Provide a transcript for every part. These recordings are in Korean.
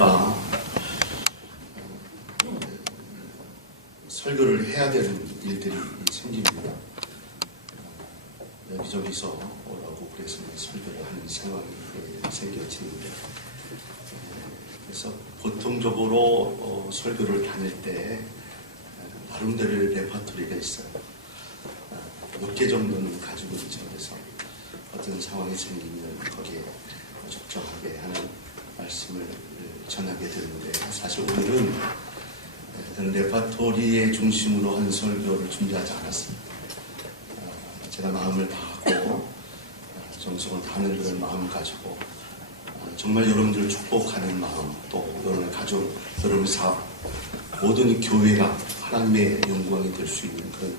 보니까 설교를 해야 되는 일들이 생깁니다. 여기저기서 오라고 그래서 설교를 하는 상황이 생겨지는데, 그래서 보통적으로 설교를 다닐 때 나름대로 레퍼토리가 있어요. 몇 개 정도는 가지고 있죠. 그래서 어떤 상황이 생기면 거기에 적정하게 하는 말씀을 전하게 되는데, 사실 오늘은 레퍼토리의 중심으로 한 설교를 준비하지 않았습니다. 제가 마음을 다하고 정성을 다하는 그런 마음 가지고 정말 여러분들을 축복하는 마음, 또 여러분의 가족, 여러분의 사업, 모든 이 교회가 하나님의 영광이 될 수 있는 그런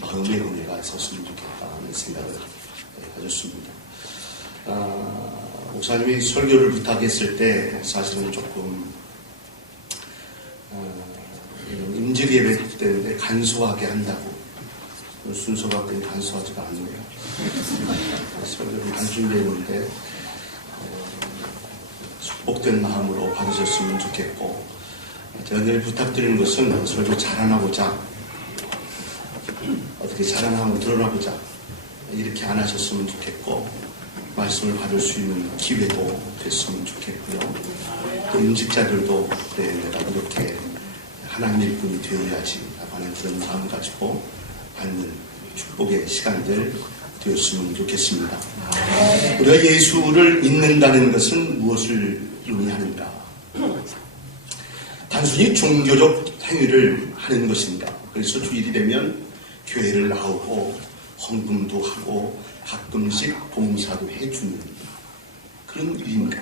마음의 은혜가 있었으면 좋겠다는 생각을 가졌습니다. 목사님이 설교를 부탁했을 때 사실은 조금 임직 예배 때인데 간소하게 한다고, 순서가 그냥 간소하지가 않네요. 설교를 안 준비했는데 축복된 마음으로 받으셨으면 좋겠고, 제가 늘 부탁드리는 것은 설교 자라나보자, 어떻게 자라나면 드러나보자, 이렇게 안 하셨으면 좋겠고, 말씀을 받을 수 있는 기회도 됐으면 좋겠고요. 또 임직자들도 그래, 내가 이렇게 하나님의 일꾼이 되어야지 하는 그런 마음 가지고 받는 축복의 시간들 되었으면 좋겠습니다. 우리가 예수를 믿는다는 것은 무엇을 의미하는가? 단순히 종교적 행위를 하는 것인가? 그래서 주일이 되면 교회를 나오고 헌금도 하고 가끔씩 봉사도 해주는 그런 일인가?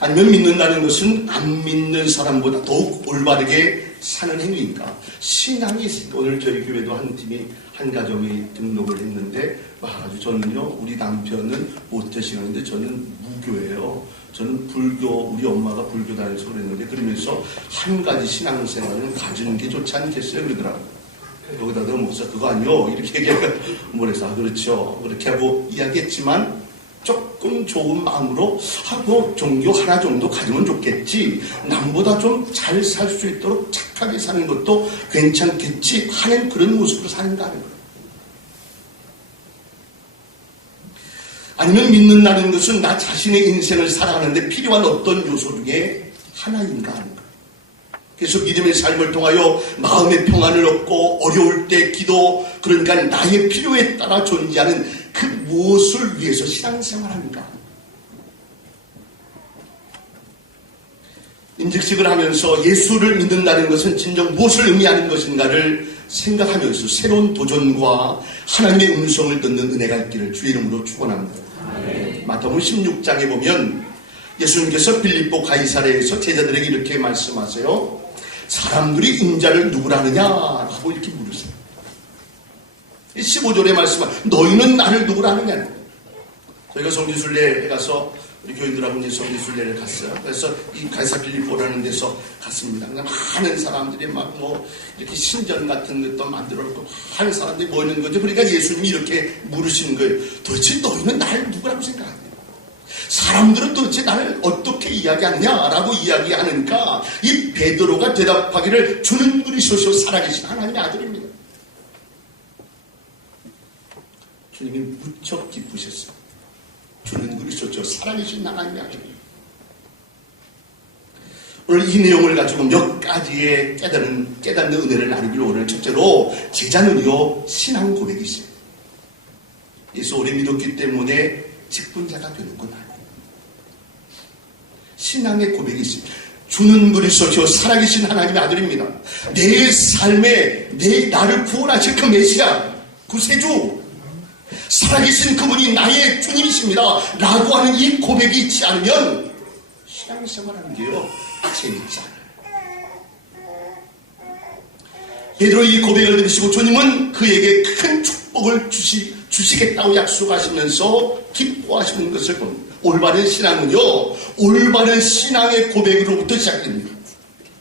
아니면 믿는다는 것은 안 믿는 사람보다 더욱 올바르게 사는 행위인가? 신앙이 오늘 저희 교회도 한 팀이 한 가정이 등록을 했는데 아주 저는요, 우리 남편은 모태신앙인데 저는 무교예요. 저는 불교, 우리 엄마가 불교 다녀서 그랬는데, 그러면서 한 가지 신앙생활은 가지는 게 좋지 않겠어요? 그러더라고요. 거기다 너 목사 그거 아니요? 이렇게 얘기하니까 뭐래서 그렇죠. 그렇게 하고 이야기했지만 조금 좋은 마음으로 하고 종교 하나 정도 가지면 좋겠지, 남보다 좀 잘 살 수 있도록 착하게 사는 것도 괜찮겠지 하는 그런 모습으로 사는가 하는 거예요. 아니면 믿는다는 것은 나 자신의 인생을 살아가는데 필요한 어떤 요소 중에 하나인가 하는 거예요. 그래서 믿음의 삶을 통하여 마음의 평안을 얻고 어려울 때 기도, 그러니까 나의 필요에 따라 존재하는 그 무엇을 위해서 신앙생활합니까? 임직식을 하면서 예수를 믿는다는 것은 진정 무엇을 의미하는 것인가를 생각하면서 새로운 도전과 하나님의 음성을 듣는 은혜가 있기를 주의 이름으로 축원합니다. 마태복음 16장에 보면 예수님께서 빌립보 가이사랴에서 제자들에게 이렇게 말씀하세요. 사람들이 인자를 누구라 하느냐라고 이렇게 물으세요. 15절에 말씀하면 너희는 나를 누구라 하느냐. 저희가 성지순례에 가서 우리 교인들하고 이제 성지순례를 갔어요. 그래서 이 가이사 빌립보라는 데서 갔습니다. 그냥 많은 사람들이 막 이렇게 신전 같은 것도 만들어 놓고 많은 사람들이 모이는 거죠. 그러니까 예수님이 이렇게 물으시는 거예요. 도대체 너희는 나를 누구라고 생각하냐? 사람들은 도대체 나를 어떻게 이야기하느냐라고 이야기하니까 이 베드로가 대답하기를 주는 그리스도시요 살아계신 하나님의 아들입니다. 주님이 무척 기쁘셨어요. 주는 그리스도시요 살아계신 하나님의 아들입니다. 오늘 이 내용을 가지고 몇 가지의 깨닫는 은혜를 나누기로 오늘 첫째로 제자는요 신앙 고백이 있어요. 예수 오래 믿었기 때문에 직분자가 되는 건 아니에요. 신앙의 고백이 있습니다. 주는 그리스도시요 살아계신 하나님의 아들입니다. 내 삶에 나를 구원하실 그 메시아, 구세주, 살아계신 그분이 나의 주님이십니다 라고 하는 이 고백이 있지 않으면 신앙생활하는 게요 재밌지 않아요. 베드로 이 고백을 들으시고 주님은 그에게 큰 축복을 주시겠다고 약속하시면서 기뻐하시는 것을 봅니다. 올바른 신앙은요, 올바른 신앙의 고백으로부터 시작됩니다.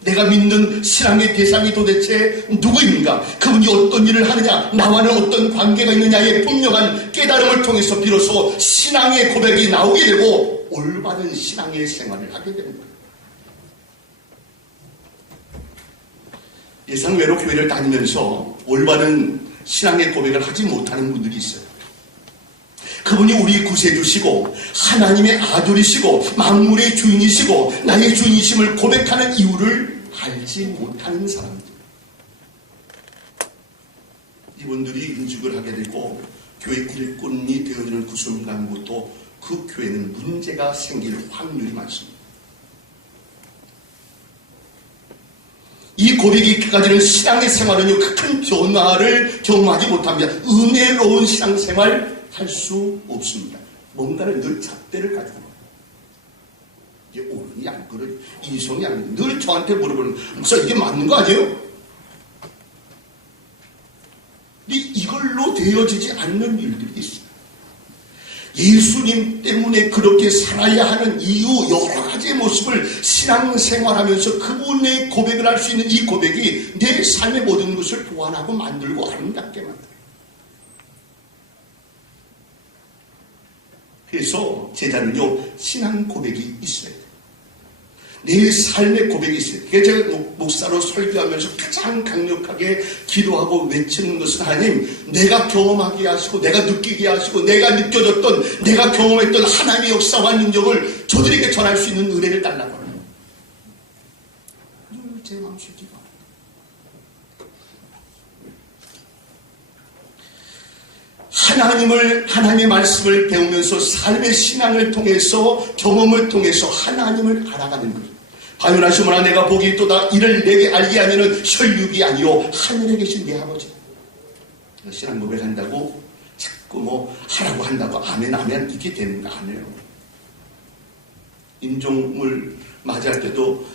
내가 믿는 신앙의 대상이 도대체 누구인가? 그분이 어떤 일을 하느냐? 나와는 어떤 관계가 있느냐의 분명한 깨달음을 통해서 비로소 신앙의 고백이 나오게 되고 올바른 신앙의 생활을 하게 됩니다. 예상외로 교회를 다니면서 올바른 신앙의 고백을 하지 못하는 분들이 있어요. 그분이 우리 구세주시고 하나님의 아들이시고 만물의 주인이시고 나의 주인이심을 고백하는 이유를 알지 못하는 사람들. 이분들이 인식을 하게 되고 교회 일꾼이 되어지는 그 순간부터 그 교회는 문제가 생길 확률이 많습니다. 이 고백이 있기까지는 신앙의 생활은요, 큰 변화를 경험하지 못합니다. 은혜로운 신앙생활 할 수 없습니다. 뭔가를 늘 잣대를 가지고 이게 옳으니 안 그러니 이성이 아니니 늘 저한테 물어보는 목사 이게 맞는 거 아니에요? 이걸로 되어지지 않는 일들이 있어요. 예수님 때문에 그렇게 살아야 하는 이유 여러 가지의 모습을 신앙생활하면서 그분의 고백을 할 수 있는 이 고백이 내 삶의 모든 것을 보완하고 만들고 아름답게 만들어요. 그래서 제자는요, 신앙 고백이 있어야 돼요. 내 삶의 고백이 있어요. 그게 제가 목사로 설교하면서 가장 강력하게 기도하고 외치는 것은 하나님, 내가 경험하게 하시고 내가 느끼게 하시고 내가 느껴졌던 내가 경험했던 하나님의 역사와 능력을 저들에게 전할 수 있는 은혜를 달라고 합니다. 늘 제 마음속에 기도합니다. 하나님의 말씀을 배우면서 삶의 신앙을 통해서 경험을 통해서 하나님을 알아가는 것. 바요나시오나 내가 복이 있도다 이를 내게 알게 하면은 혈육이 아니요 하늘에 계신 내 아버지. 신앙 고백한다고 자꾸 하라고 한다고 아멘 이게 되는 거 아니에요. 임종을 맞이할 때도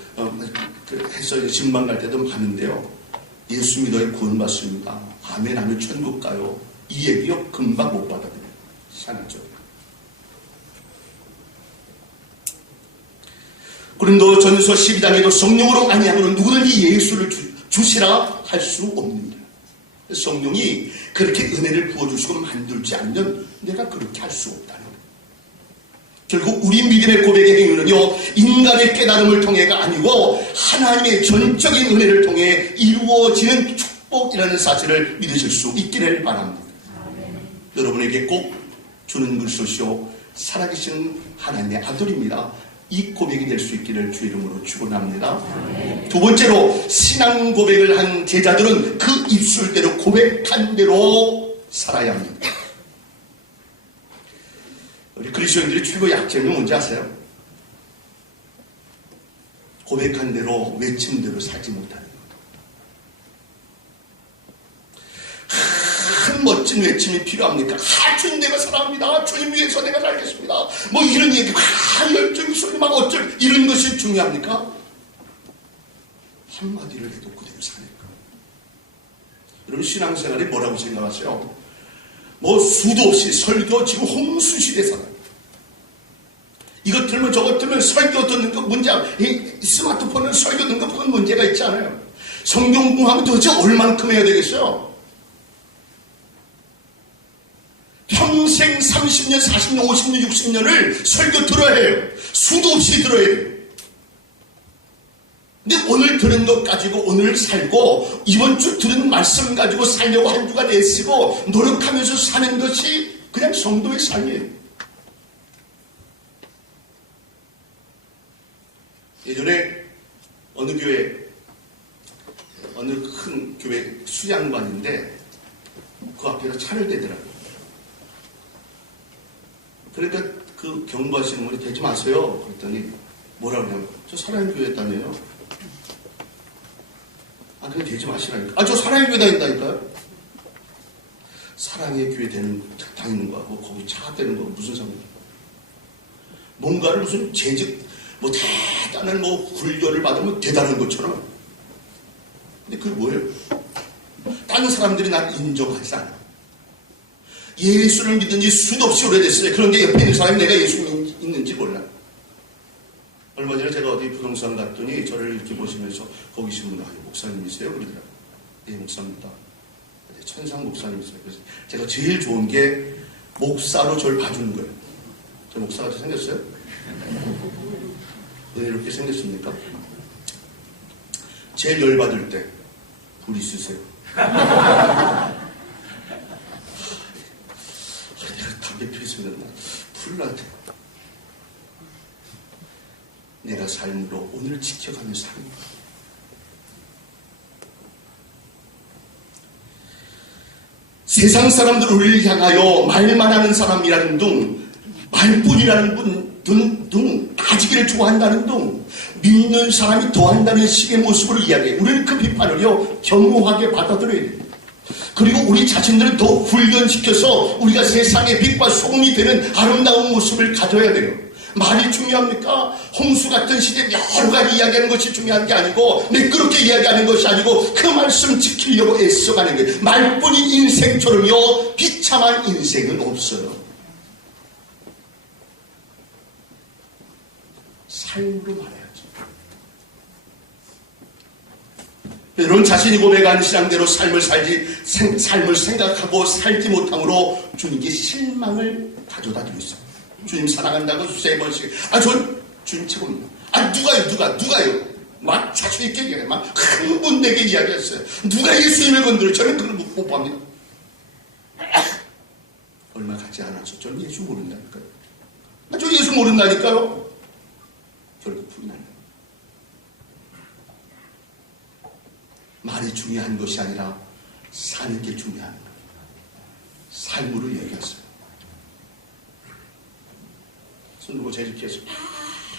해서 신방 갈 때도 많은데요. 예수 믿어야 구원받습니다. 아멘 하면 천국 가요. 이 얘기요 금방 못 받아들여요. 희한하죠. 고린도전서 12장에도 성령으로 아니하고는 누구든지 예수를 주시라 할 수 없습니다. 성령이 그렇게 은혜를 부어주시고 만들지 않으면 내가 그렇게 할 수 없다는 거예요. 결국 우리 믿음의 고백의 행위는요, 인간의 깨달음을 통해가 아니고 하나님의 전적인 은혜를 통해 이루어지는 축복이라는 사실을 믿으실 수 있기를 바랍니다. 여러분에게 꼭 주는 글소시오 살아계신 하나님의 아들입니다. 이 고백이 될 수 있기를 주 이름으로 축원합니다. 두 번째로 신앙 고백을 한 제자들은 그 입술대로 고백한 대로 살아야 합니다. 우리 그리스도인들의 최고 약점이 뭔지 아세요? 고백한 대로 외친 대로 살지 못하는 것. 큰 멋진 외침이 필요합니까? 주님 내가 사랑합니다. 주님 위해서 내가 살겠습니다. 이런 얘기, 열정이 소리 막 어쩔 이런 것이 중요합니까? 한마디를 해도 그대로 사니까. 여러분 신앙생활이 뭐라고 생각하세요? 수도 없이 설교 지금 홍수시대 살아요. 이것 들면 저것 들면 설교 듣는 거 문제야. 스마트폰은 설교 듣는 거 그건 문제가 있지 않아요. 성경 공부하면 도대체 얼만큼 해야 되겠어요? 평생 30년, 40년, 50년, 60년을 설교 들어야 해요. 수도 없이 들어야 돼요. 근데 오늘 들은 것 가지고 오늘 살고 이번 주 들은 말씀 가지고 살려고 한 주가 내쓰고 노력하면서 사는 것이 그냥 성도의 삶이에요. 예전에 어느 큰 교회 수양반인데 그 앞에서 차를 대더라고요. 그러니까 그 경부하시는 분이 되지 마세요. 그랬더니 뭐라 그러냐면 저 사랑의 교회 다녀요. 그냥 되지 마시라니까. 저 사랑의 교회 다닌다니까요. 사랑의 교회 다니는 거하고 거기 차 대는 거 무슨 상관이에요? 뭔가를 무슨 재직 대단한 훈련을 받으면 대단한 것처럼. 근데 그게 뭐예요? 다른 사람들이 날 인정하지 않아. 예수를 믿은 지 수도 없이 오래됐어요. 그런데 옆에 있는 사람이 내가 예수 믿는지 몰라. 얼마 전에 제가 어디 부동산 갔더니 저를 이렇게 보시면서 거기 계신 분, 목사님이세요? 그러더라고요. 예, 목사입니다. 천상 목사님이세요. 그래서 제가 제일 좋은 게 목사로 저를 봐주는 거예요. 저 목사같이 생겼어요? 왜 이렇게 생겼습니까? 제일 열받을 때 우리 쓰세요. 내가 담배 피우면 풀 나대. 내가 삶으로 오늘 지켜가는 삶. 세상 사람들 우리를 향하여 말만 하는 사람이라는 둥, 말뿐이라는 둥, 가지기를 좋아한다는 둥, 믿는 사람이 더한다는 식의 모습을 이야기해. 우리는 그 비판을요 겸허하게 받아들여야 됩니다. 그리고 우리 자신들은 더 훈련시켜서 우리가 세상의 빛과 소금이 되는 아름다운 모습을 가져야 돼요. 말이 중요합니까? 홍수 같은 시대에 여러 가지 이야기하는 것이 중요한 게 아니고 매끄럽게 이야기하는 것이 아니고 그 말씀 지키려고 애써가는 거예요. 말뿐인 인생처럼요 비참한 인생은 없어요. 삶으로 말해야죠. 여러분 자신이 고백한 신앙대로 삶을 생각하고 살지 못함으로 주님께 실망을 가져다 드리고 있어요. 주님 사랑한다고 3번씩 전 주님 최고입니다. 누가요? 막 자신 있게 얘기해요. 막 흥분되게 이야기했어요. 누가 예수님을 건드려? 저는 그걸 못 봅니다. 얼마 같지 않아서 저는 예수 모른다니까요. 저 예수 모른다니까요. 결국 불이 나요. 말이 중요한 것이 아니라 사는 게 중요한 거예요. 삶으로 얘기했어요. 손 들고 제리키에서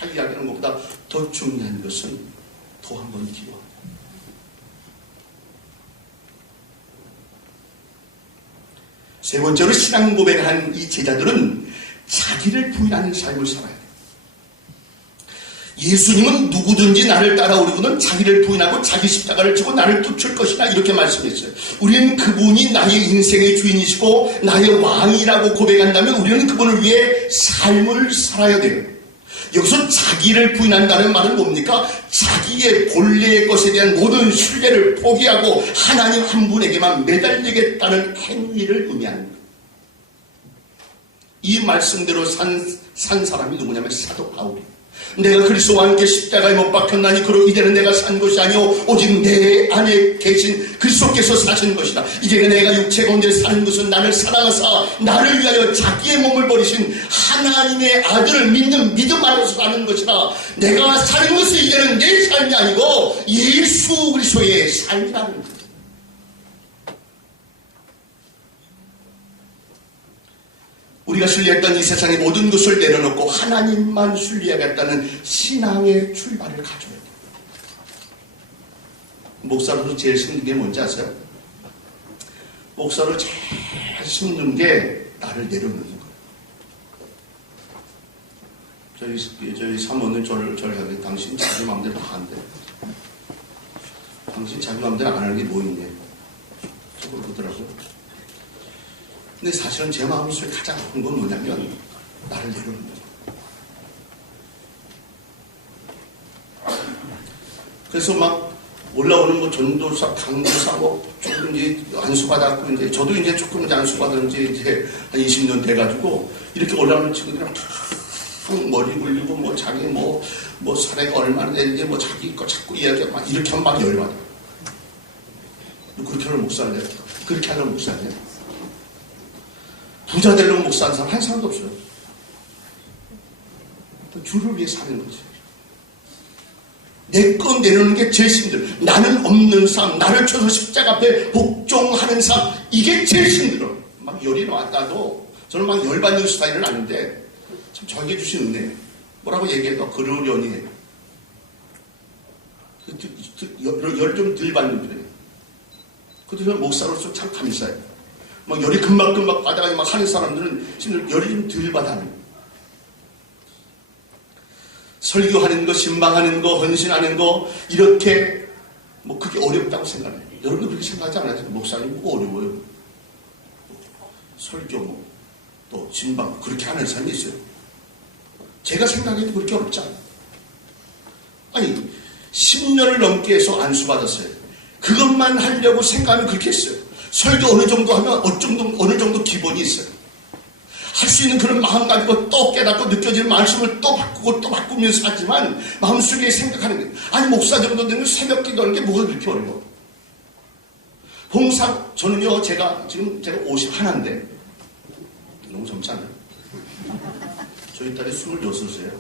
이야기하는 것보다 더 중요한 것은 더 한 번 기도합니다. 세 번째로 신앙 고백한 이 제자들은 자기를 부인하는 삶을 살아야 돼요. 예수님은 누구든지 나를 따라오려거든 자기를 부인하고 자기 십자가를 지고 나를 쫓을 것이다 이렇게 말씀했어요. 우리는 그분이 나의 인생의 주인이시고 나의 왕이라고 고백한다면 우리는 그분을 위해 삶을 살아야 돼요. 여기서 자기를 부인한다는 말은 뭡니까? 자기의 본래의 것에 대한 모든 신뢰를 포기하고 하나님 한 분에게만 매달리겠다는 행위를 의미하는 거예요. 이 말씀대로 산 사람이 누구냐면 사도 바울이에요. 내가 그리스도와 함께 십자가에 못 박혔나니 그로 이제는 내가 산 것이 아니오 오직 내 안에 계신 그리스도께서 사신 것이다. 이제 내가 육체 가운데 사는 것은 나를 사랑하사 나를 위하여 자기의 몸을 버리신 하나님의 아들을 믿는 믿음 안에서 사는 것이다. 내가 사는 것은 이제는 내 삶이 아니고 예수 그리스도의 삶이라는 거다. 우리가 신뢰했던 이 세상의 모든 것을 내려놓고 하나님만 신뢰하겠다는 신앙의 출발을 가져야 돼요. 목사로서 제일 힘든 게 뭔지 아세요? 목사로 제일 힘든 게 나를 내려놓는 거예요. 저희 사모는 저를 하게 당신 자기 마음대로 다 안 돼. 당신 자기 마음대로 안 하는 게 뭐 있네. 저걸 그러더라고요. 근데 사실은 제 마음속에 가장 아픈 건 뭐냐면 나를 내려놓는 거예요. 그래서 막 올라오는 뭐 전도사, 강도사 조금 이제 안수받았고 이제 저도 이제 조금 이제 안수받은 지 이제 한 20년 돼가지고 이렇게 올라오는 친구들이랑 머리 굴리고 뭐 자기 뭐 사례가 얼마나 되는지 뭐 자기 거 자꾸 이야기하고 막 이렇게 하면 막 열받아. 그렇게 하는 목사인데 그렇게 하는 목사인데 부자 되려고 목사하는 사람 한 사람도 없어요. 주를 위해 사는 거지. 내 건 내려놓는 게 제일 힘들어. 나는 없는 삶, 나를 쳐서 십자가 앞에 복종하는 삶, 이게 제일 힘들어. 막 열이 나왔다도 저는 막 열받는 스타일은 아닌데 참 저에게 주신 은혜. 뭐라고 얘기해도 그러려니 해요. 열 좀 덜 받는 편이에요. 그래서 목사로서 참 감사해요. 막 열이 금방 받아가지고 막 하는 사람들은 지금 열이 좀 덜 받아요. 설교하는 거, 신방하는 거, 헌신하는 거, 이렇게 뭐 그게 어렵다고 생각해요. 여러분도 그렇게 생각하지 않아요? 목사님 뭐 어려워요? 설교, 또 신방, 그렇게 하는 사람이 있어요. 제가 생각해도 그렇게 어렵지 않아요. 아니, 10년을 넘게 해서 안수받았어요. 그것만 하려고 생각하면 그렇게 했어요. 설교 어느 정도 하면 어느 정도 기본이 있어요. 할 수 있는 그런 마음 가지고 또 깨닫고 느껴지는 말씀을 또 바꾸고 또 바꾸면서 하지만 마음속에 생각하는 거예요. 아니 목사 정도 되면 새벽 기도하는 게 뭐가 그렇게 어려워? 저는요, 제가 51인데, 너무 젊지 않아요? 저희 딸이 26이에요.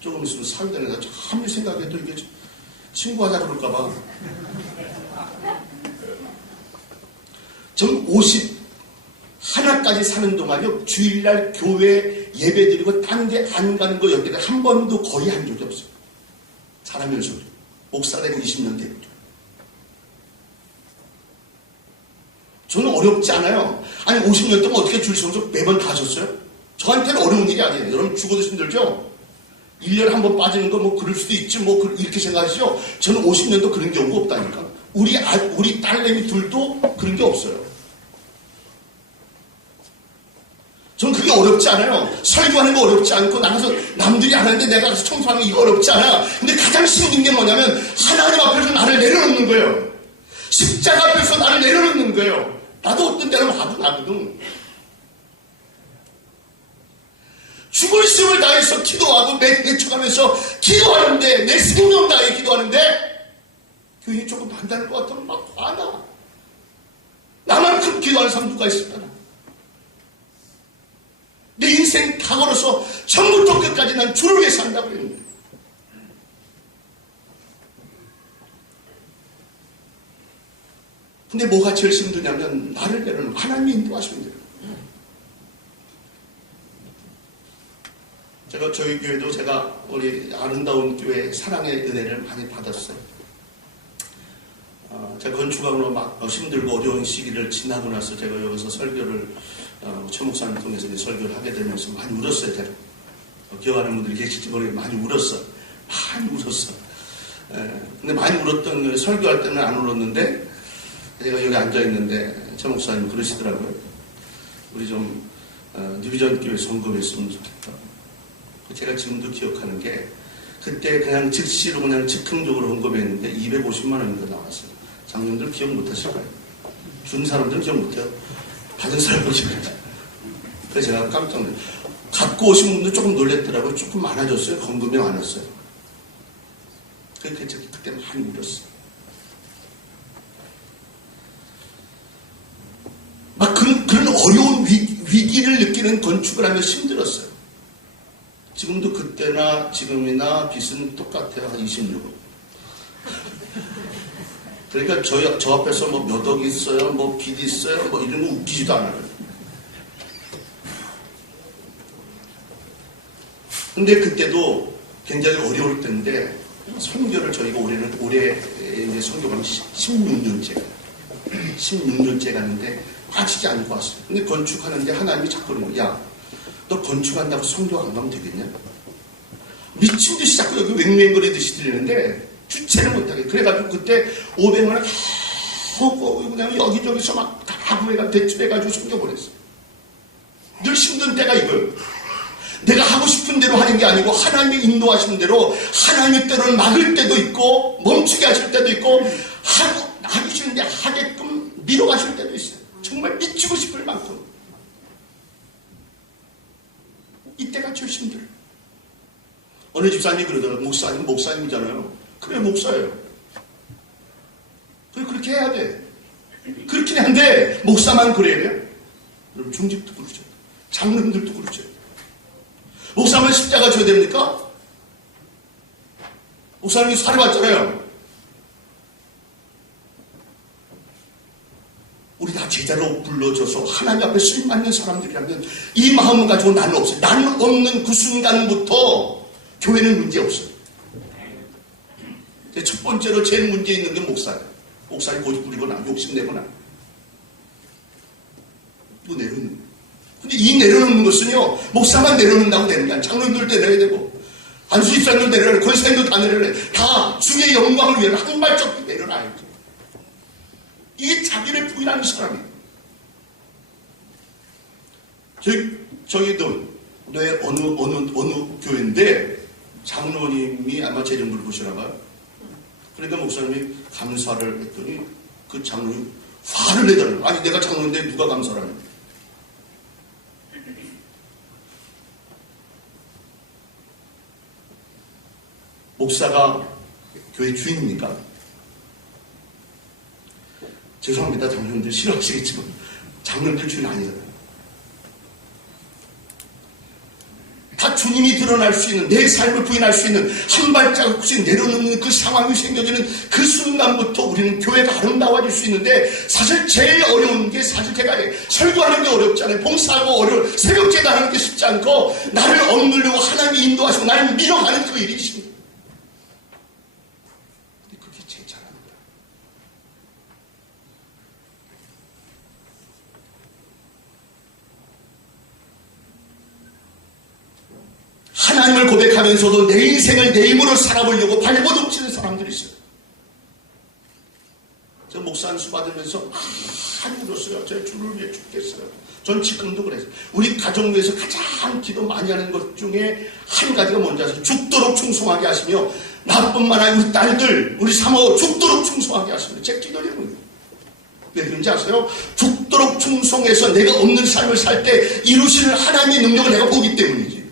조금 있으면 사회되는 거 아무리 생각해도 이게 친구하자 그럴까봐. 전 51까지 사는 동안요, 주일날 교회 예배 드리고 딴 데 안 가는 거 여기가 한 번도 거의 한 적이 없어요. 잘하면서도. 목사 되고 20년 됐죠. 저는 어렵지 않아요. 아니, 50년 동안 어떻게 줄 서서 매번 다 줬어요? 저한테는 어려운 일이 아니에요. 여러분 죽어도 힘들죠? 1년에 한 번 빠지는 거 뭐 그럴 수도 있지, 뭐 이렇게 생각하시죠? 저는 50년도 그런 경우가 없다니까. 우리 딸내미 둘도 그런 게 없어요. 저는 그게 어렵지 않아요. 설교하는 거 어렵지 않고, 나가서 남들이 안 하는데 내가 가서 청소하는 거 이거 어렵지 않아. 근데 가장 힘든 게 뭐냐면, 하나님 앞에서 나를 내려놓는 거예요. 십자가 앞에서 나를 내려놓는 거예요. 나도 어떤 때는 화도 나거든. 죽을 힘을 다해서 기도하고 내쳐가면서 기도하는데, 내 생명 다해 기도하는데, 교인이 조금 반대할 것 같으면 막 화나. 나만큼 기도하는 사람 누가 있을까? 내 인생 다 걸어서 처음부터 끝까지 난 주를 위해 산다고 했는데. 근데 뭐가 제일 힘드냐면, 나를 내려놓는 하나님이 인도하시면 돼요. 저희 교회도 우리 아름다운 교회 사랑의 은혜를 많이 받았어요. 제가 건축학으로 막 힘들고 어려운 시기를 지나고 나서 제가 여기서 설교를, 최 목사님 통해서 설교를 하게 되면서 많이 울었어요, 제가. 기억하는 분들이 계실지 모르겠는데 많이 울었어. 많이 울었어. 근데 많이 울었던, 설교할 때는 안 울었는데, 제가 여기 앉아있는데, 최 목사님 그러시더라고요. 우리 좀, 뉴비전 교회 성금했으면 좋겠다. 제가 지금도 기억하는 게, 그때 그냥 즉시로 그냥 즉흥적으로 헌금했는데 250만 원인가 나왔어요. 장년들 기억 못 하실 거예요. 준 사람들은 기억 못 해요. 받은 사람은 기억 못 해요. 그래서 제가 깜짝 놀랐어요. 갖고 오신 분들 조금 놀랬더라고요. 조금 많아졌어요. 헌금이 많았어요. 그때 많이 울었어요. 막 그런 어려운 위기를 느끼는 건축을 하며 힘들었어요. 지금도 그때나 지금이나 빚은 똑같아요. 한 26억. 그러니까 저 앞에서 뭐 몇 억 있어요, 뭐 빚 있어요, 뭐 이런 거 웃기지도 않아요. 근데 그때도 굉장히 어려울 때인데, 선교를 저희가 올해 이제 선교가 16년째 가는데 빠지지 않고 왔어요. 근데 건축하는데 하나님이 자꾸 그러는 거야. 야, 너 건축한다고 선교 안 가면 되겠냐? 미친 듯이 자꾸 여기 웽웽거리듯이 들리는데 주체를 못하게. 그래가지고 그때 500만 원 하고 그냥 여기저기서 막 다 구해가 대출해가지고 선교 보냈어. 늘 힘든 때가 이거예요. 내가 하고 싶은 대로 하는 게 아니고 하나님이 인도하시는 대로, 하나님의 때로는 막을 때도 있고 멈추게 하실 때도 있고 하기 싫은데 하게끔 밀어가실 때도 있어요. 정말 미치고 싶을 만큼. 이때가 제일 힘들어요. 어느 집사님이 그러더라고요. 목사님이잖아요. 그래, 목사예요. 그렇게 해야 돼. 그렇긴 한데 목사만 그래야 돼요? 여러분, 중직도 그러죠. 장로님들도 그러죠. 목사만 십자가 져야 됩니까? 목사님이 살해봤잖아요. 우리 다 제자로 불러줘서 하나님 앞에 쓰임받는 사람들이라면 이 마음을 가지고 나는 없어요. 나는 없는 그 순간부터 교회는 문제 없어요. 첫 번째로 제일 문제 있는 게 목사예요. 목사를 고집 부리거나 욕심내거나 또 내려놓는 거예요. 근데 이 내려놓는 것은요, 목사만 내려놓는다고 되는 게 아니에요. 장로님들도 내려야 되고 안수집사님도 내려야 되고 권사님도 다 내려야 돼요. 다 주의 영광을 위해 한 발짝 내려놔야죠. 이게 자기를 부인하는 사람이에요. 저희도 어느 교회인데 장로님이 아마 제 정도를 보시나 봐요. 그러니까 목사님이 감사를 했더니 그 장로님 화를 내더라고요. 아니, 내가 장로인데 누가 감사를 하냐. 목사가 교회 주인입니까? 죄송합니다. 장로님들 싫어하시겠지만 장로님들 주인 아니잖아요. 다 주님이 드러날 수 있는, 내 삶을 부인할 수 있는 한 발자국씩 내려놓는 그 상황이 생겨지는 그 순간부터 우리는 교회가 아름다워질 수 있는데, 사실 제일 어려운 게, 사실 제가 설교하는 게 어렵잖아요. 봉사하고 어려워, 새벽 제단하는 게 쉽지 않고, 나를 억누르고 하나님이 인도하시고 나를 밀어가는 그 일이 있습니다. 근데 그게 제일 잘합니다. 하나님을 고백하면서도 내 인생을 내 힘으로 살아보려고 발버둥치는 사람들이 있어요. 저 목사 안수 받으면서 하늘로서요, 저 주를 위해 죽겠어요. 전 지금도 그래요. 우리 가정 위해서 가장 기도 많이 하는 것 중에 한 가지가 뭔지 아세요? 죽도록 충성하게 하시며, 나뿐만 아니라 우리 딸들, 우리 사모 죽도록 충성하게 하시며, 제 기도력은 왜 그런지 아세요? 죽도록 충성해서 내가 없는 삶을 살 때 이루시는 하나님의 능력을 내가 보기 때문이지.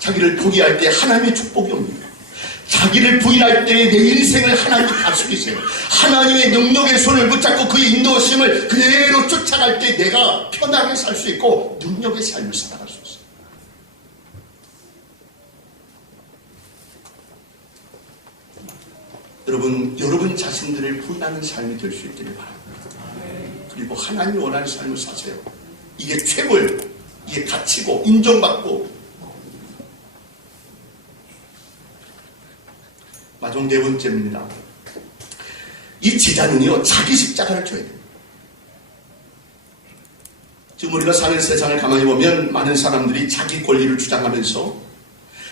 자기를 포기할 때 하나님의 축복이 옵니다. 자기를 부인할 때 내 인생을 하나님이 다스리세요. 하나님의 능력의 손을 붙잡고 그의 인도하심을 그대로 쫓아갈 때 내가 편하게 살 수 있고 능력의 삶을 살아갈 수 있어요. 여러분 자신들을 부인하는 삶이 될 수 있기를 바랍니다. 그리고 하나님이 원하는 삶을 사세요. 이게 최고예요. 이게 가치고 인정받고. 마지막 네 번째입니다. 이 제자는요, 자기 십자가를 져야 돼요. 지금 우리가 사는 세상을 가만히 보면 많은 사람들이 자기 권리를 주장하면서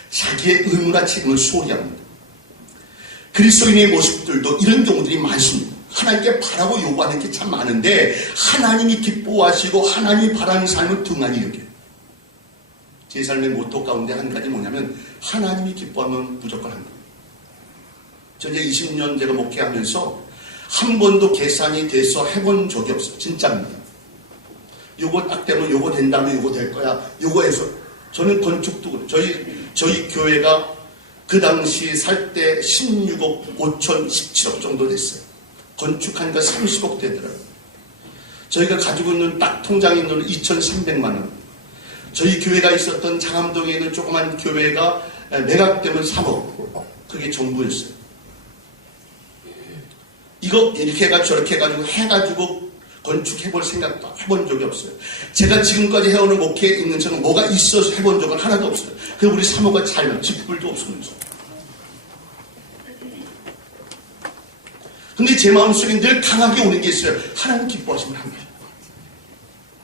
자기의 의무나 책임을 소홀히 합니다. 그리스도인의 모습들도 이런 경우들이 많습니다. 하나님께 바라고 요구하는 게 참 많은데, 하나님이 기뻐하시고 하나님이 바라는 삶은 등한히 여겨요. 제 삶의 모토 가운데 한 가지 뭐냐면, 하나님이 기뻐하면 무조건 한다. 저 이제 20년 제가 목회하면서 한 번도 계산이 돼서 해본 적이 없어요. 진짜입니다. 요거 딱 되면 요거 된다면 요거 될 거야. 요거 해서. 저는 건축도 그래요. 저희 교회가 그 당시 살 때 16억 5천 17억 정도 됐어요. 건축하니까 30억 되더라고요. 저희가 가지고 있는 딱 통장에 있는 돈 2,300만 원. 저희 교회가 있었던 장암동에 있는 조그만 교회가 매각되면 3억. 그게 전부였어요. 이거 이렇게 해가지고 저렇게 해가지고 건축해볼 생각도 해본 적이 없어요. 제가 지금까지 해오는 목회에 있는 저는 뭐가 있어서 해본 적은 하나도 없어요. 그리고 우리 사모가 살면 집불도 없으면서. 근데 제 마음속에 늘 강하게 오는 게 있어요. 하나님 기뻐하시면 합니다.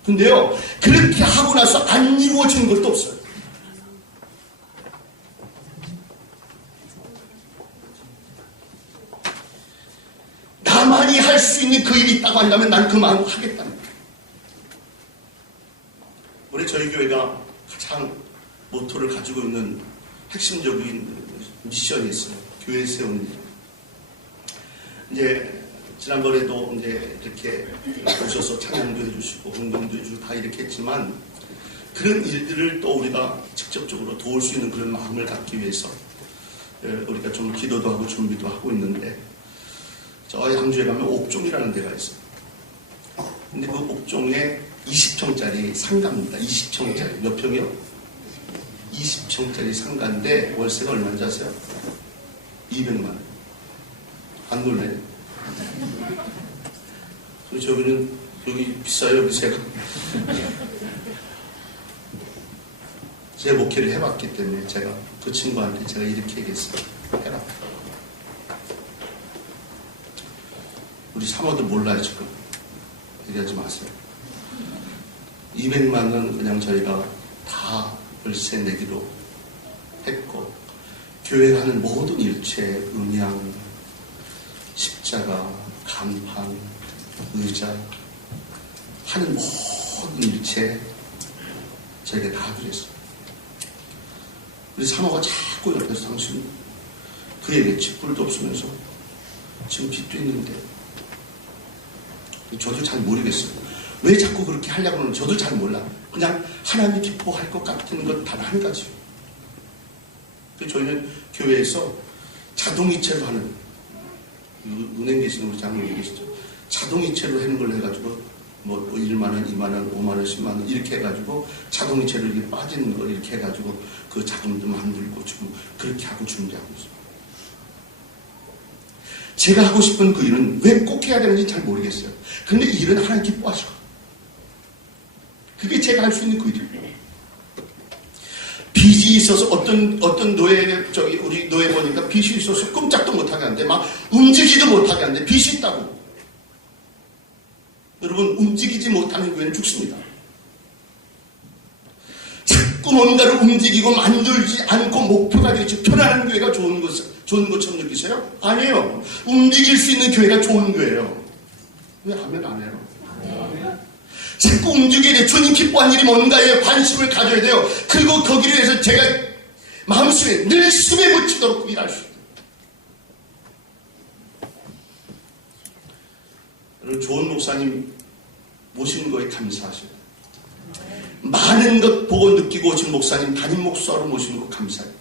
근데요, 그렇게 하고 나서 안 이루어지는 것도 없어요. 나만이 할 수 있는 그 일이 있다고 한다면 난 그 마음을 하겠다는 거예요. 우리 저희 교회가 가장 모토를 가지고 있는 핵심적인 미션이 있어요. 교회 세우는 일. 이제 지난번에도 이제 이렇게 오셔서 찬양도 해주시고 운동도 해주시고 다 이렇게 했지만, 그런 일들을 또 우리가 직접적으로 도울 수 있는 그런 마음을 갖기 위해서 우리가 좀 기도도 하고 준비도 하고 있는데, 저 양주에 가면 옥종이라는 데가 있어요. 근데 그 옥종에 20평짜리 상가입니다. 20평짜리. 몇 평이요? 20평짜리 상가인데 월세가 얼마인지 아세요? 200만 원. 안 놀래요? 저기는 여기 비싸요. 여기 제가 제 목회를 해봤기 때문에 제가 그 친구한테 제가 이렇게 얘기했어요. 해라. 우리 사모들 몰라요 지금. 얘기하지 마세요. 200만 원 그냥 저희가 다 월세 내기로 했고, 교회가 하는 모든 일체, 음향, 십자가, 간판, 의자 하는 모든 일체 저희가 다 드렸어요. 우리 사모가 자꾸 옆에서 당신 그에게 집불도 없으면서 지금 빚도 있는데, 저도 잘 모르겠어요. 왜 자꾸 그렇게 하려고 하는 저도 잘 몰라. 그냥 하나님이 기뻐할 것 같은 것 단 한 가지. 저희는 교회에서 자동이체로 하는, 은행 계시는 우리 장로님 계시죠? 자동이체로 하는 걸 해가지고 뭐 1만원, 2만원, 5만원, 10만원 이렇게 해가지고 자동이체로 이렇게 빠지는 걸 이렇게 해가지고 그 자금도 만들고 주고 그렇게 하고 준비하고 있어요. 제가 하고 싶은 그 일은 왜 꼭 해야 되는지 잘 모르겠어요. 그런데 이 일은 하나님 기뻐하셔. 그게 제가 할 수 있는 그 일이에요. 빚이 있어서 어떤 노예, 우리 노예 보니까 빚이 있어서 꼼짝도 못하게 하는데 막 움직이지도 못하게 하는데 빚이 있다고. 여러분, 움직이지 못하는 교회는 죽습니다. 자꾸 뭔가를 움직이고 만들지 않고 목표가 되지 편안한 교회가 좋은 것처럼 느끼세요? 아니에요. 움직일 수 있는 교회가 좋은 교회예요. 왜 하면 안 해요? 자꾸 움직여야 돼요. 주님 기뻐한 일이 뭔가에 관심을 가져야 돼요. 그리고 거기를 위해서 제가 마음속에 늘 숨에 묻히도록 일할 수 있어요. 여러분, 좋은 목사님 모시는 거에 감사하셔요. 많은 것 보고 느끼고 오신 목사님, 담임 목사로 모시는 거 감사해요.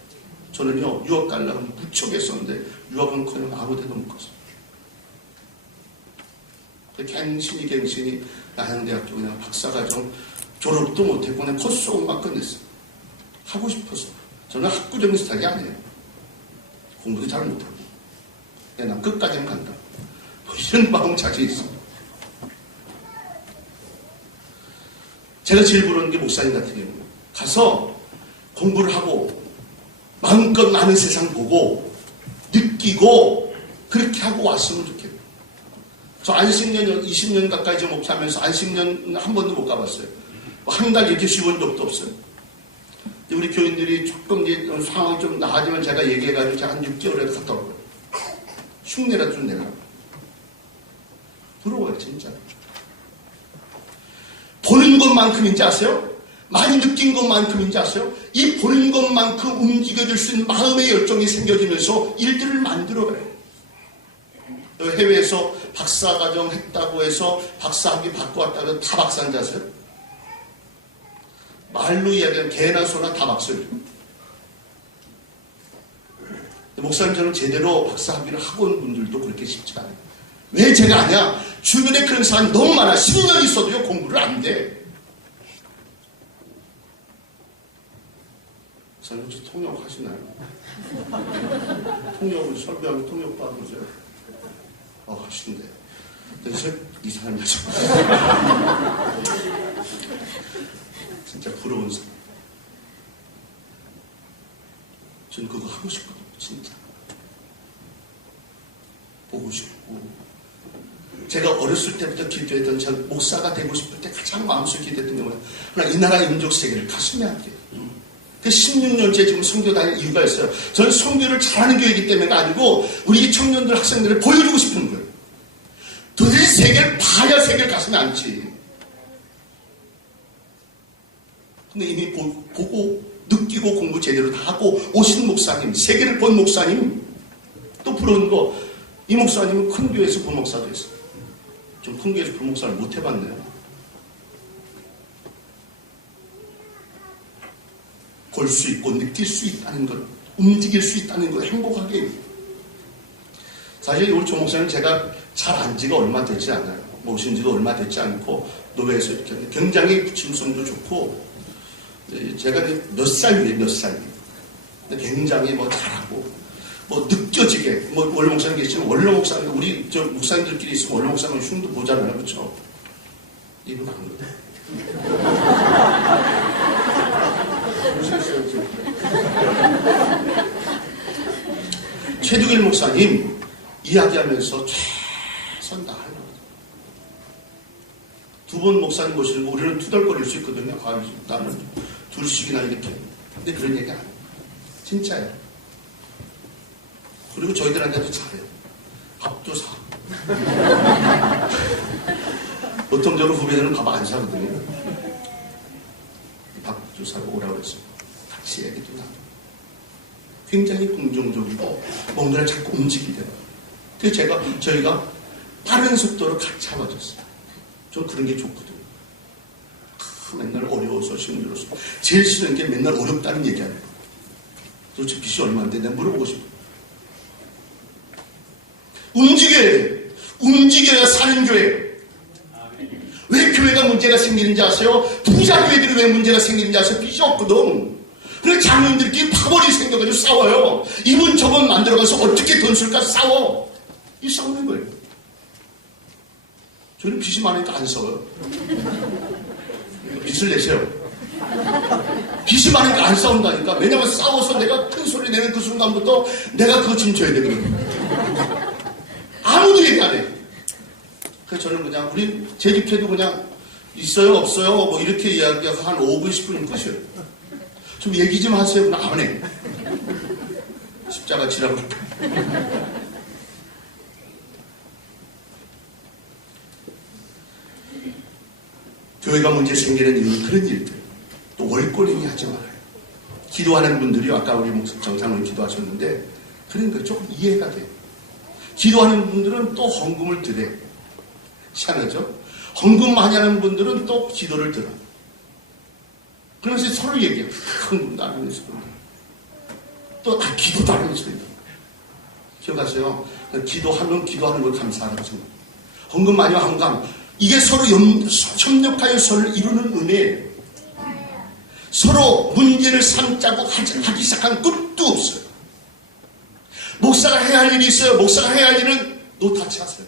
저는요, 유학 가려고 무척 했었는데 유학은커녕 아무 데도 못 갔어요. 갱신이 나양대학교 그냥 박사과정 졸업도 못했고 그냥 코스만 끝냈어요. 하고 싶어서. 저는 학구적인 스타일이 아니에요. 공부도 잘 못하고 난 끝까지는 간다. 이런 마음 자신 있어요. 제가 제일 부러운 게 목사님 같은 경우는 가서 공부를 하고 마음껏 많은 세상 보고 느끼고 그렇게 하고 왔으면 좋겠어요. 저 안식년 20년 가까이 좀 목사하면서 안식년 한 번도 못 가봤어요. 한 달 이렇게 쉬어본 적도 없어요. 우리 교인들이 조금 상황이 좀 나아지면 제가 얘기해가지고 제가 한 6개월에 갔다 올 거예요. 흉내라도 좀 내라. 부러워요, 진짜. 보는 것만큼인지 아세요? 많이 느낀 것만큼인지 아세요? 이 보는 것만큼 움직여질 수 있는 마음의 열정이 생겨지면서 일들을 만들어가요. 해외에서 박사과정 했다고 해서 박사학위 받고 왔다고 해서 다 박사인 줄 아세요? 말로 이야기하면 개나 소나 다 박사예요. 목사님처럼 제대로 박사학위를 하고 온 분들도 그렇게 쉽지 않아요. 왜 제가 아냐? 주변에 그런 사람이 너무 많아. 10년 있어도요 공부를 안 돼. 목사님 혹시 통역 하시나요? 통역을 설교하면 통역도 하세요? 하시는데 그래서 이 사람이 진짜 부러운 사람. 저는 그거 하고 싶거든요. 진짜 보고 싶고 제가 어렸을 때부터 기도했던 전 목사가 되고 싶을 때 가장 마음속에 기도했던 게 뭐냐, 하나 이 나라 민족 세계를 가슴에 안게. 그 16년째 지금 선교 다닐 이유가 있어요. 저는 선교를 잘하는 교회이기 때문에가 아니고 우리 청년들 학생들을 보여주고 싶은 거예요. 도대체 세계를 봐야 세계를 가슴에 안지. 근데 이미 보고 느끼고 공부 제대로 다 하고 오신 목사님, 세계를 본 목사님, 또 부러운 거, 이 목사님은 큰 교회에서 부목사도 했어요. 좀 큰 교회에서 부목사를 못 해봤네요. 볼 수 있고 느낄 수 있다는 것, 움직일 수 있다는 것, 행복하게. 사실 우리 조 목사님 제가 잘 안 지가 얼마 되지 않아요. 모신 지도 얼마 되지 않고 노예에서 이렇게 굉장히 짐승도 좋고 제가 몇 살 위에 몇 살 위에 굉장히 뭐 잘하고 뭐 느껴지게 뭐 원로 목사님 계시면 원로 목사님 우리 저 목사님들끼리 있으면 원로 목사님 흉도 보잖아요, 그렇죠? 이분 안 그래요. 최두길 목사님 이야기하면서 최선 다하려고. 두 번 목사님 모시고 우리는 투덜거릴 수 있거든요. 나는 둘씩이나 이렇게. 근데 그런 얘기 안 해요. 진짜예요. 그리고 저희들한테도 잘해요. 밥도 사. 보통 저는 후배들은 밥 안 사거든요. 밥도 사고 오라고 그랬어요. 같이 얘기도 나누고. 굉장히 긍정적이고 뭔가를 자꾸 움직이게 돼요. 그래서 저희가 빠른 속도로 같이 잡아줬어요. 전 그런 게 좋거든요. 맨날 어려워서 힘들어서 제일 싫은 게 맨날 어렵다는 얘기 아니에요. 도대체 빚이 얼마인데 내가 물어보고 싶어. 움직여야 돼. 움직여야 사는 교회. 왜 교회가 문제가 생기는지 아세요? 부자 교회들이 왜 문제가 생기는지 아세요? 빚이 없거든. 그래서 장로님들끼리 파벌이 생겨가지고 싸워요. 이분 저분 만들어가서 어떻게 돈 쓸까 싸워. 이 싸우는 거예요. 저는 빚이 많으니까 안 싸워요. 빚을 내세요. 빚이 많으니까 안 싸운다니까. 왜냐면 싸워서 내가 큰 소리 내는 그 순간부터 내가 그거 짐져야 되거든. 아무도 얘기 안 해. 그래서 저는 그냥 우리 재직해도 그냥 있어요 없어요 뭐 이렇게 이야기하고 한 5분 10분이면 끝이에요. 좀 얘기 좀 하세요. 그냥 안 해. 십자가 지라고. 교회가 문제 생기는 이유는 그런 일들. 또 월권행위 하지 말아요. 기도하는 분들이 아까 우리 정상으로 기도하셨는데 그러니까 조금 이해가 돼요. 기도하는 분들은 또 헌금을 드려요. 희한하죠? 헌금 많이 하는 분들은 또 기도를 들어요. 그러면서 서로 얘기해요. 헌금도 안 하면서 또 기도도 안 하면서 기억하세요? 기도하면 기도하는 걸 감사하라고 생각해요. 헌금 많이 하면 헌금. 이게 서로 협력하여 서로 이루는 은혜예요. 서로 문제를 삼자고 하기 시작한 끝도 없어요. 목사가 해야 할 일이 있어요. 목사가 해야 할 일은 노타치 하세요.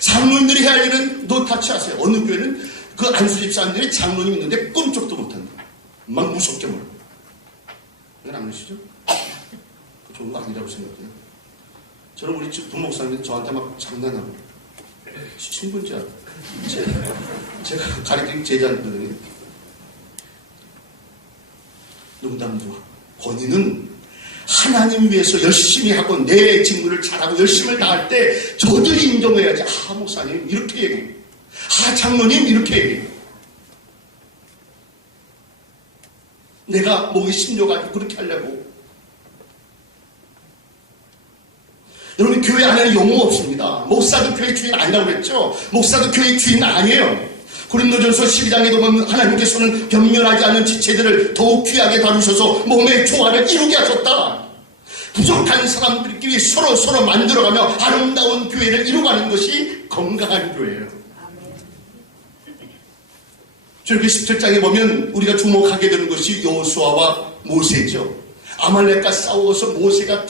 장로님들이 해야 할 일은 노타치 하세요. 어느 교회는 그 안수 집사님들이 장로님 있는데 꿈쩍도 못한다. 막 무섭게 물어. 이건 안 그러시죠? 좋은 거 아니라고 생각해요. 저는 우리 집 부목사님들이 저한테 막 장난하고 친분자 제가 가르치는 제자들이 농담도 권위는 하나님 위해서 열심히 하고 내 직무를 잘하고 열심을 다할 때 저들이 인정해야지. 아 목사님 이렇게 얘기해. 아 장로님 이렇게 얘기해. 내가 목이 심려가지고 그렇게 하려고. 여러분 교회 안에는 용어 없습니다. 목사도 교회 주인 아니라고 그랬죠. 목사도 교회 주인 아니에요. 고린도전서 12장에도 보면 하나님께서는 변면하지 않는 지체들을 더욱 귀하게 다루셔서 몸의 조화를 이루게 하셨다. 부족한 사람들끼리 서로 만들어가며 아름다운 교회를 이루가는 것이 건강한 교회예요. 출애굽기 17장에 보면 우리가 주목하게 되는 것이 여호수아와 모세죠. 아말렉과 싸워서 모세가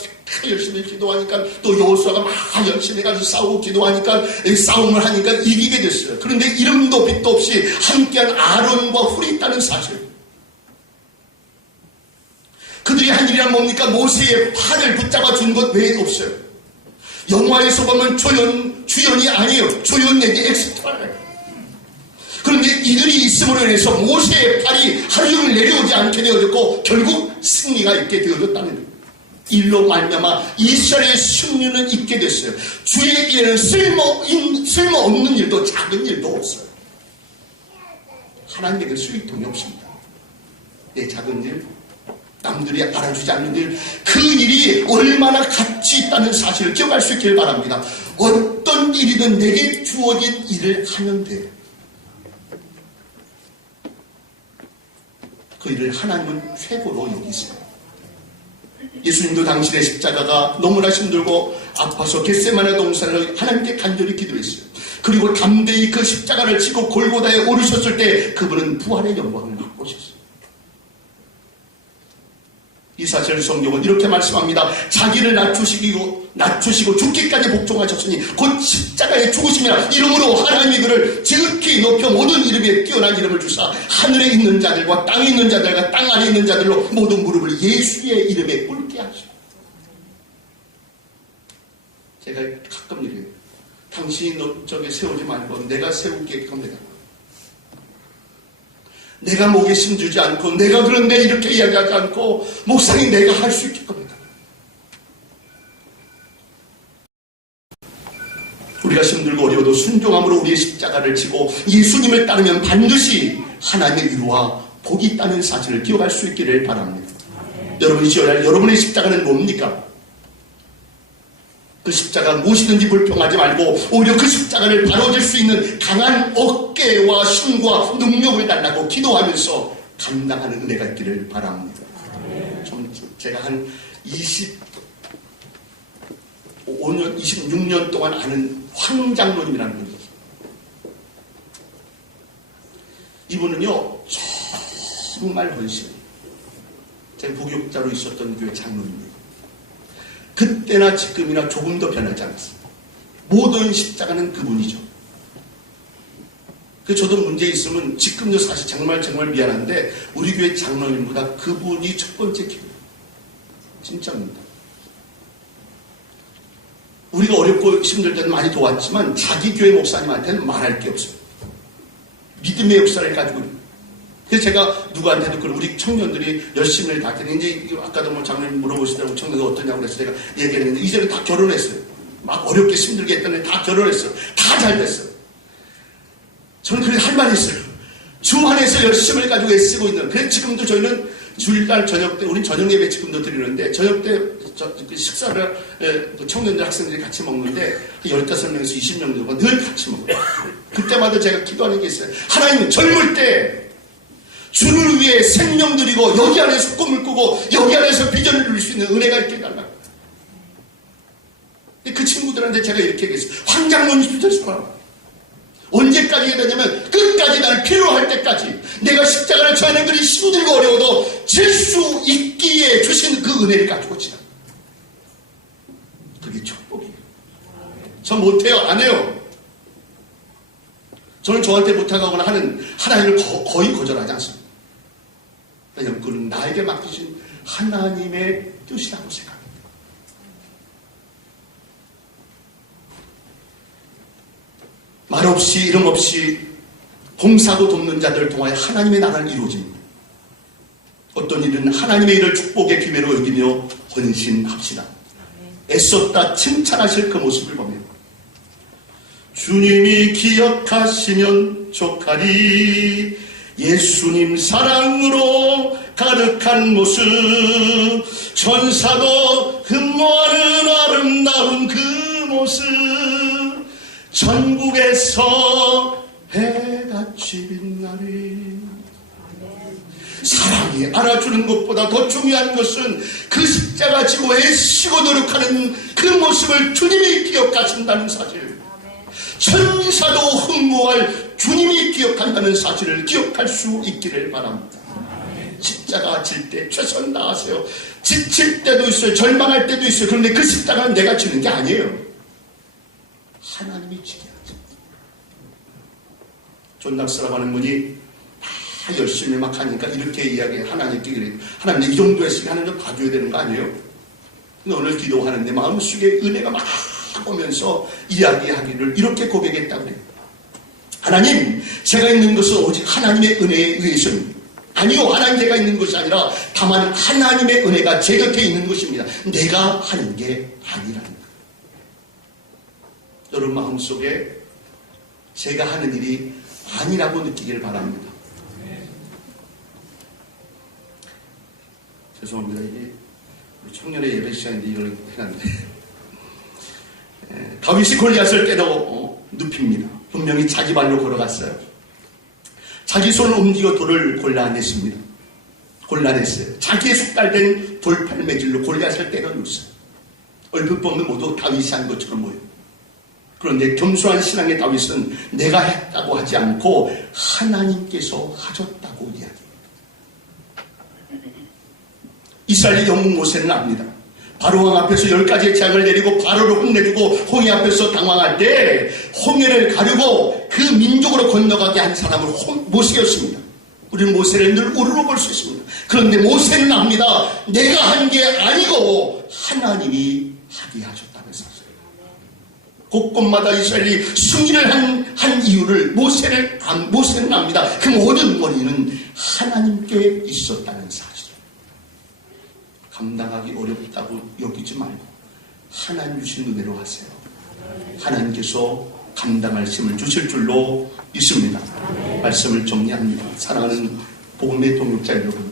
열심히 기도하니까 또 여호수아가 막 열심히 가서 싸우고 기도하니까 싸움을 하니까 이기게 됐어요. 그런데 이름도 빛도 없이 함께한 아론과 훌이 있다는 사실. 그들이 한 일이란 뭡니까? 모세의 팔을 붙잡아 준 것 외에 없어요. 영화에서 보면 주연이 아니에요. 조연 내지 엑스트라예요. 그런데 이들이 있음으로 인해서 모세의 팔이 하루 종일 내려오지 않게 되어졌고 결국 승리가 있게 되어졌다는 거예요. 일로 말미암아 이스라엘의 승리는 있게 됐어요. 주의 일에는 쓸모없는 일도 작은 일도 없어요. 하나님에게 수익통이 없습니다. 내 작은 일, 남들이 알아주지 않는 일, 그 일이 얼마나 가치 있다는 사실을 기억할 수 있길 바랍니다. 어떤 일이든 내게 주어진 일을 하면 돼요. 그 일을 하나님은 최고로 여기세요. 예수님도 당신의 십자가가 너무나 힘들고 아파서 겟세마네 동산을 하나님께 간절히 기도했어요. 그리고 담대히 그 십자가를 지고 골고다에 오르셨을 때 그분은 부활의 영광을 맛보셨어요. 이 사실 성경은 이렇게 말씀합니다. 자기를 낮추시고 죽기까지 복종하셨으니 곧 십자가에 죽으심이라 이름으로 하나님이 그를 지극히 높여 모든 이름 위에 뛰어난 이름을 주사 하늘에 있는 자들과 땅에 있는 자들과 땅 아래 있는 자들로 모든 무릎을 예수의 이름에 꿇게 하시오. 제가 가끔 얘기해요. 당신이 저게 세우지 말고 내가 세우게 합니다. 내가 목에 심주지 않고 내가 그런데 이렇게 이야기하지 않고 목사님 내가 할 수 있게 겁니다. 우리가 힘들고 어려워도 순종함으로 우리의 십자가를 지고 예수님을 따르면 반드시 하나님의 위로와 복이 있다는 사실을 기억할 수 있기를 바랍니다. 여러분이 지어야 할 여러분의 십자가는 뭡니까? 그 십자가 무엇이든지 불평하지 말고 오히려 그 십자가를 바로질 수 있는 강한 어깨와 힘과 능력을 달라고 기도하면서 감당하는 은혜가 있기를 바랍니다. 제가 한 26년 동안 아는 황장로님이라는 분이 있어요. 이분은요, 정말 헌신해요. 제가 부교육자로 있었던 교회 장로님이에요. 그때나 지금이나 조금 더 변하지 않았습니다. 모든 십자가는 그분이죠. 그래서 저도 문제 있으면 지금도 사실 정말 미안한데 우리 교회 장로님보다 그분이 첫 번째 기회예요. 진짜입니다. 우리가 어렵고 힘들 때는 많이 도왔지만 자기 교회 목사님한테는 말할 게 없어요. 믿음의 역사를 가지고 있는. 그래서 제가 누구한테도 우리 청년들이 열심히 다 했는데, 이제 아까도 뭐 장로님 물어보시더라고 청년들 어떠냐고 그래서 제가 얘기했는데 이제는 다 결혼했어요. 막 어렵게 힘들게 했더니 다 결혼했어요. 다 잘 됐어요. 저는 그렇게 할 말이 있어요. 주 안에서 열심을 가지고 애쓰고 있는. 그래서 지금도 저희는 주일날 저녁 때, 우리 저녁 예배 지금도 드리는데, 저녁 때 식사를 청년들 학생들이 같이 먹는데 15명에서 20명 정도가 늘 같이 먹어요. 그때마다 제가 기도하는 게 있어요. 하나님, 젊을 때 주를 위해 생명 드리고 여기 안에서 꿈을 꾸고 여기 안에서 비전을 누릴 수 있는 은혜가 있게 해달라. 그 친구들한테 제가 이렇게 얘기했어요. 황장로님 주셨어. 언제까지 해야 되냐면 끝까지 날 필요할 때까지 내가 십자가를 져야 그리 힘들고 어려워도 질 수 있기에 주신 그 은혜를 가지고 지나. 그게 축복이에요. 저 못해요. 안 해요. 저는 저한테 못하거나 하는 하나님을 거의 거절하지 않습니다. 왜냐하면 그는 나에게 맡기신 하나님의 뜻이라고 생각합니다. 말없이 이름 없이 봉사도 돕는 자들을 통하여 하나님의 나라를 이루어집니다. 어떤 일은 하나님의 일을 축복의 기회로 여기며 헌신합시다. 애썼다 칭찬하실 그 모습을 보며 주님이 기억하시면 좋하리. 예수님 사랑으로 가득한 모습, 천사도 흠모하는 아름다운 그 모습, 전국에서 해같이 빛나리. 사랑이 알아주는 것보다 더 중요한 것은 그 십자가 지고 애쓰고 노력하는 그 모습을 주님이 기억하신다는 사실, 천사도 흠모할 주님이 기억한다는 사실을 기억할 수 있기를 바랍니다. 십자가 질 때 최선 다하세요. 지칠 때도 있어요. 절망할 때도 있어요. 그런데 그 십자가는 내가 지는 게 아니에요. 하나님이 지게 하죠. 존 낙스라고 하는 분이 다 열심히 막 하니까 이렇게 이야기해. 하나님께 그래요. 하나님 이 정도 했으면 하나님 좀 봐줘야 되는 거 아니에요? 근데 오늘 기도하는데 마음속에 은혜가 막 오면서 이야기하기를 이렇게 고백했다고 그래요. 하나님, 제가 있는 것은 오직 하나님의 은혜에 의해서입니다. 아니요, 하나님 제가 있는 것이 아니라 다만 하나님의 은혜가 제 곁에 있는 것입니다. 내가 하는 게 아니라는 거예요. 여러분 마음속에 제가 하는 일이 아니라고 느끼기를 바랍니다. 죄송합니다. 이게 청년의 예배 시간인데 이걸 해놨는데 다윗이 골리앗을 때려 눕힙니다. 분명히 자기 발로 걸어갔어요. 자기 손을 움직여 돌을 골라냈습니다. 자기의 숙달된 돌팔매질로 골리앗을 때려 눕었어요. 얼핏 보면 모두 다윗이 한 것처럼 보여요. 그런데 겸손한 신앙의 다윗은 내가 했다고 하지 않고 하나님께서 하셨다고 이야기합니다. 이스라엘의 영웅 모세는 압니다. 바로왕 앞에서 10가지의 재앙을 내리고 바로를 혼내주고 홍해 앞에서 당황할 때 홍해를 가르고 그 민족으로 건너가게 한 사람은 모세였습니다. 우리는 모세를 늘 우르르 볼 수 있습니다. 그런데 모세는 압니다. 내가 한 게 아니고 하나님이 하게 하셨다는 사실. 곳곳마다 이스라엘이 승리를 한 이유를 모세는 압니다. 그 모든 원인은 하나님께 있었다는 사실. 감당하기 어렵다고 여기지 말고 하나님 주신 은혜로 하세요. 하나님께서 감당할 힘을 주실 줄로 믿습니다. 말씀을 정리합니다. 사랑하는 복음의 동역자 여러분,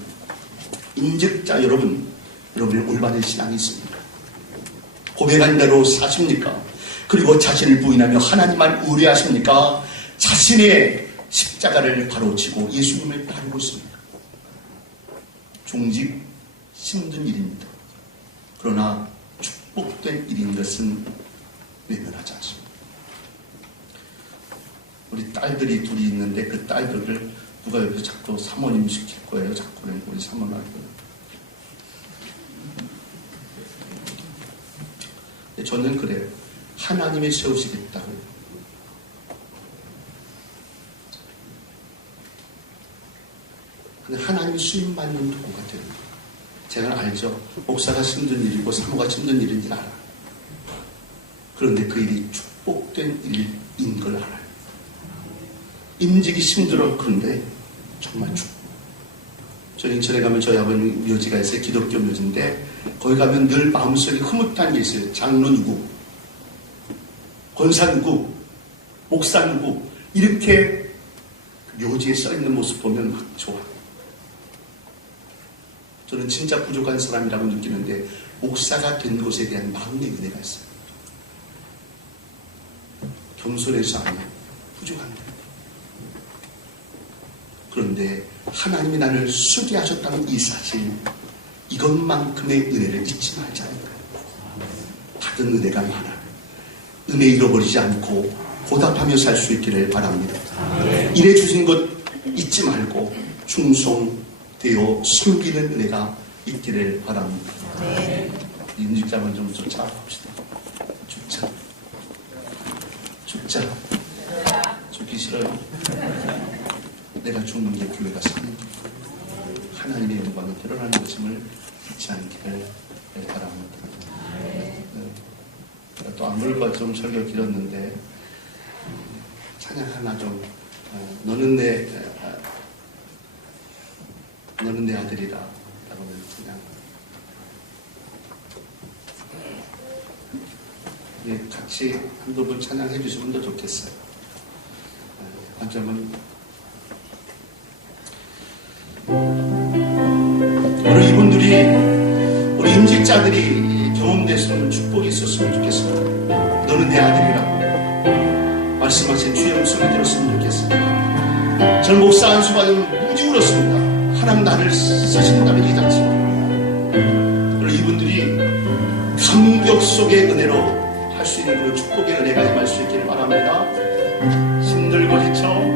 인직자 여러분, 여러분의 올바른 신앙이 있습니까? 고백한 대로 사십니까? 그리고 자신을 부인하며 하나님만 의뢰하십니까? 자신의 십자가를 바로치고 예수님을 따르고 있습니까? 종직 힘든 일입니다. 그러나 축복된 일인 것은 외면하지 않습니다. 우리 딸들이 둘이 있는데 그 딸들을 누가 옆에서 자꾸 사모님 시킬 거예요. 자꾸 우리 사모님한테. 저는 그래요. 하나님이 세우시겠다고. 근데 하나님이 수임받는 도구가 됩니다. 제가 알죠. 목사가 힘든 일이고 사모가 힘든 일인지 알아요. 그런데 그 일이 축복된 일인 걸 알아요. 임직이 힘들어. 그런데 정말 축복. 저 인천에 가면 저희 아버님 묘지가 있어요. 기독교 묘지인데 거기 가면 늘 마음속에 흐뭇한 게 있어요. 장로 누구, 권사 누구, 목사 누구 이렇게 묘지에 써있는 모습 보면 막 좋아. 저는 진짜 부족한 사람이라고 느끼는데 목사가 된 것에 대한 마음의 은혜가 있어요. 겸손해서 아니야. 부족한데. 그런데 하나님이 나를 수리하셨다는 이 사실, 이것만큼의 은혜를 잊지 말자는 거예요. 받은 은혜가 많아. 은혜 잃어버리지 않고 보답하며 살 수 있기를 바랍니다. 일해 주신 것 잊지 말고 충성되어 숨기는 은혜가 있기를 바랍니다. 임직장을 좀 쫓아봅시다. 죽자. 죽기 싫어요. 내가 죽는 게 교회가 사는 게 하나님의 영광이 드러나는 것임을 잊지 않기를 바랍니다. 또 안물과 좀 설교 길었는데 찬양 하나 좀 너는 내 아들이라 라고 찬양 같이 한두 분 찬양해 주시면 더 좋겠어요. 한 점은 오늘 이분들이 우리 임직자들이 경험됐으면 축복이 있었으면 좋겠습니다. 너는 내 아들이라고 말씀하신 주의 음성을 들었으면 좋겠습니다. 저는 목사 안수받으면 무지 울었습니다. 하나님 나를 쓰신다는 이 자체. 오늘 이분들이 감격 속의 은혜로 할 수 있는 그런 축복의 은혜가 임할 수 있기를 바랍니다. 힘들고 지쳐